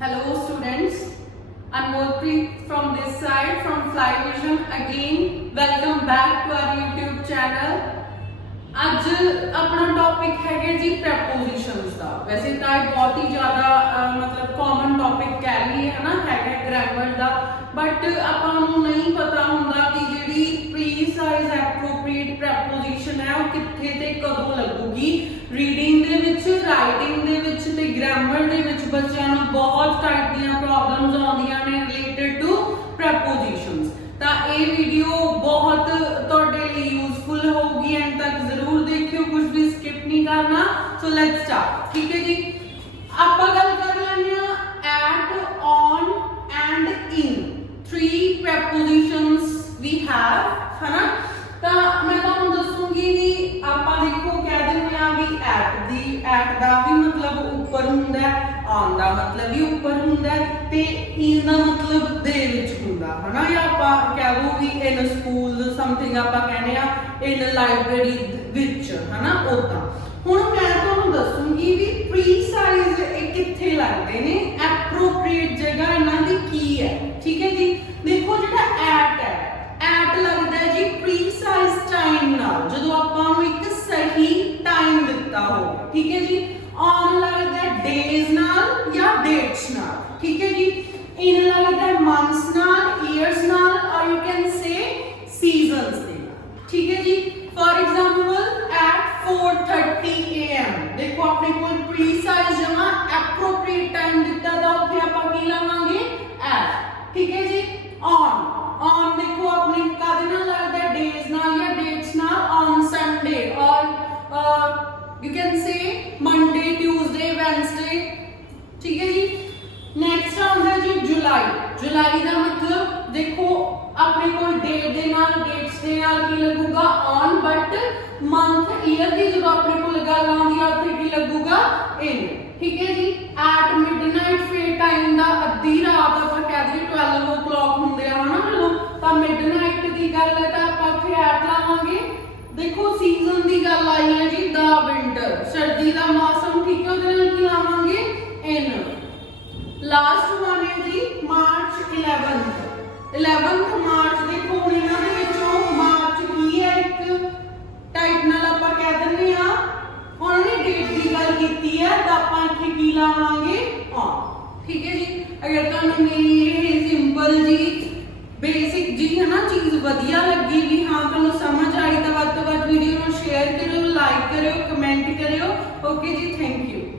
Hello students, I'm Molpreet from this side from Preposition. Again, welcome back to our YouTube channel. ਅੱਜ ਆਪਣਾ topic ਹੈਗਾ ਜੀ ਪ੍ਰੈਪੋਜੀਸ਼ਨਸ ਦਾ। ਵੈਸੇ ਤਾਂ ਇਹ ਬਹੁਤ ਹੀ ਜ਼ਿਆਦਾ ਮਤਲਬ ਕਾਮਨ ਟੌਪਿਕ ਕਹਿ ਲਈਏ ਹਨਾ, ਹੈਗਾ ਗ੍ਰਾਮਰ ਦਾ, ਬਟ ਆਪਾਂ ਨੂੰ ਨਹੀਂ ਪਤਾ ਹੁੰਦਾ ਕਿ ਜਿਹੜੀ ਪ੍ਰੀਸਾਈਜ਼ ਐਪਰੋਪਰੀਏਟ ਪ੍ਰੈਪੋਜੀਸ਼ਨ ਹੈ ਉਹ ਕਿੱਥੇ ਤੇ ਕਦੋਂ ਲੱਗੂਗੀ। ਰੀਡਿੰਗ ਦੇ ਵਿੱਚ, ਰਾਈਟਿੰਗ ਦੇ ਵਿੱਚ ਤੇ ਗ੍ਰਾਮਰ ਦੇ ਵਿੱਚ ਬੱਚਿਆਂ ਨੂੰ ਬਹੁਤ ਟਾਈਪ ਦੀਆਂ ਪ੍ਰੋਬਲਮਸ ਆਉਂਦੀਆਂ ਨੇ ਰਿਲੇਟਡ ਟੂ ਪ੍ਰੈਪੋਜੀਸ਼ਨਸ। ਤਾਂ ਇਹ ਵੀਡੀਓ ਬਹੁਤ ਤੁਹਾਡੇ ਲਈ ਯੂਜ਼ਫੁਲ ਹੋਊਗੀ, ਐਂਡ ਤੱਕ ਜ਼ਰੂਰ ਦੇਖਿਓ, ਕੁਝ ਵੀ ਸਕਿਪ ਨਹੀਂ ਕਰਨਾ। So let's start. ਠੀਕ ਹੈ ਜੀ, ਆਪਾਂ ਗੱਲ ਕਰ ਲੈਂਦੇ ਹਾਂ at, on and in. 3 prepositions we have, ਹੈ ਨਾ। ਤਾਂ ਮੈਂ ਤੁਹਾਨੂੰ ਦੱਸੂਗੀ ਵੀ ਆਪਾਂ ਦੇਖੋ ਕਹਿ ਦਿੰਦੇ ਆ ਵੀ ਐਟ ਦਾ ਵੀ ਮਤਲਬ ਉੱਪਰ ਹੁੰਦਾ ਹੈ, ਔਨ ਦਾ ਮਤਲਬ ਵੀ ਉੱਪਰ ਹੁੰਦਾ ਹੈ, ਤੇ ਇਨ ਦਾ ਮਤਲਬ ਦੇ ਵਿੱਚ ਹੁੰਦਾ ਹੈ ਨਾ। ਜਾਂ ਆਪਾਂ ਕਹਿ ਲਓ ਵੀ ਇਨ ਸਕੂਲ ਸਮਥਿੰਗ ਆਪਾਂ ਕਹਿੰਦੇ ਆ ਇਨ ਲਾਇਬ੍ਰੇਰੀ ਵਿੱਚ, ਹੈ ਨਾ। ਉਦਾਂ ਹੁਣ ਮੈਂ ਤੁਹਾਨੂੰ ਦੱਸੂਗੀ ਵੀ ਪ੍ਰੀਸਾਈਜ਼ ਇਹ ਕਿੱਥੇ ਲੱਗਦੇ ਨੇ, ਐਪਰੋਪਰੀਏਟ ਜਗ੍ਹਾ ਇਹਨਾਂ ਦੀ ਕੀ ਹੈ। ਠੀਕ ਹੈ ਜੀ, ਦੇਖੋ ਜਿਹੜਾ ਐਟ ਹੈ, ਐਟ ਲੱਗਦਾ ਹੈ ਜੀ ਪ੍ਰੀਸਾਈਜ਼ ਟਾਈਮ ਨਾਲ, ਜਦੋਂ ਆਪਾਂ ਨੂੰ ਇੱਕ ਸਹੀ ਟਾਈਮ ਦਿੱਤਾ ਹੋਵੇ। ਠੀਕ ਹੈ ਜੀ, ਔਨ ਲੱਗਦਾ ਹੈ ਡੇਜ਼ ਨਾਲ ਜਾਂ ਡੇਟਸ ਨਾਲ। ਠੀਕ ਹੈ ਜੀ, ਇਨ ਲੱਗਦਾ ਹੈ ਮੰਥਸ ਨਾਲ, ਈਅਰਸ ਨਾਲ, ਔਰ ਯੂ ਕੈਨ ਸੇ ਸੀਜ਼ਨਸ ਦੇ ਨਾਲ। ਠੀਕ ਹੈ ਜੀ, ਫॉर एग्जांपल at 4:30 am देखो अपने कोल प्रीसाइज जमा एप्रोप्रिएट टाइम दिता था, ਉੱਥੇ ਆਪਾਂ ਕੀ ਲਾਵਾਂਗੇ at। ठीक है जी, on देखो अपने ਕਾਦੇ ਨਾਲ ਲੱਗਦਾ ਹੈ ਡੇਜ਼ ਨਾਲ ਜਾਂ ਡੇਟਸ ਨਾਲ, on Sunday और you can say Monday, Tuesday, Wednesday। ठीक है जी, नेक्स्ट आਉਂਦਾ जी जुलाई ਦਾ मतलब देखो अपने कोल डेट ਦੇ ਨਾਲ, डेट्स ਦੇ ਨਾਲ ਕੀ ਲੱਗੂਗਾ on, बट मंथ ईयर ਦੀ ਜਦੋਂ ਆਪਣੇ ਕੋਲ ਗੱਲ ਆਉਂਦੀ ਆ ਉੱਥੇ ਕੀ ਲੱਗੂਗਾ in। ठीक है जी, at midnight ਫੇਰ ਟਾਈਮ ਦਾ ਅੱਧੀ ਰਾਤ ਆਪਾਂ ਕਹਿ ਦਈਏ 12 o'clock ਹੁੰਦੇ ਆ ਹਨਾ ਜਦੋਂ, ਤਾਂ midnight ਦੀ ਗੱਲ ਹੈ ਤਾਂ ਆਪਾਂ ਉੱਥੇ at ਲਾਵਾਂਗੇ। ਦੇਖੋ ਸੀਜ਼ਨ ਦੀ ਗੱਲ ਆਈ ਹੈ ਜੀ, ਦਾ ਵਿੰਟਰ ਸਰਦੀ ਦਾ ਮੌਸਮ। ਠੀਕ ਹੈ, ਉਹਦੇ ਨਾਲ ਕੀ ਲਾਵਾਂਗੇ in। ਲਾਸਟ ਵਨ ਹੈ ਜੀ ਮਾਰਚ 11th ਮਾਰਚ। ਦੇਖੋ ਹੁਣ ਇਹਨਾਂ ਦੇ ਵਿੱਚੋਂ ਮਾਰਚ ਕੀ ਹੈ, ਇੱਕ ਟਾਈਪ ਨਾਲ ਆਪਾਂ ਕਹਿ ਦਿੰਦੇ ਆ, ਹੁਣ ਨੇ ਡੇਟ ਦੀ ਗੱਲ ਕੀਤੀ ਹੈ ਤਾਂ ਆਪਾਂ ਇੱਥੇ ਕੀ ਲਾਵਾਂਗੇ on। ਠੀਕ ਹੈ ਜੀ, ਅਗਰ ਤੁਹਾਨੂੰ ਮੇਰੀ ਇਹ ਸਿੰਪਲ ਜੀ ਬੇਸਿਕ ਜੀ ਹੈ ਨਾ ਚੀਜ਼ ਵਧੀਆ ਲੱਗੀ, ਵੀ ਹਾਂ ਤੁਹਾਨੂੰ ਸਮਝ ਆਈ, ਤਾਂ ਵੱਧ ਤੋਂ ਵੱਧ ਵੀਡੀਓ ਨੂੰ ਸ਼ੇਅਰ ਕਰਿਓ, ਲਾਈਕ ਕਰਿਓ, ਕਮੈਂਟ ਕਰਿਓ। ਓਕੇ ਜੀ, ਥੈਂਕ ਯੂ।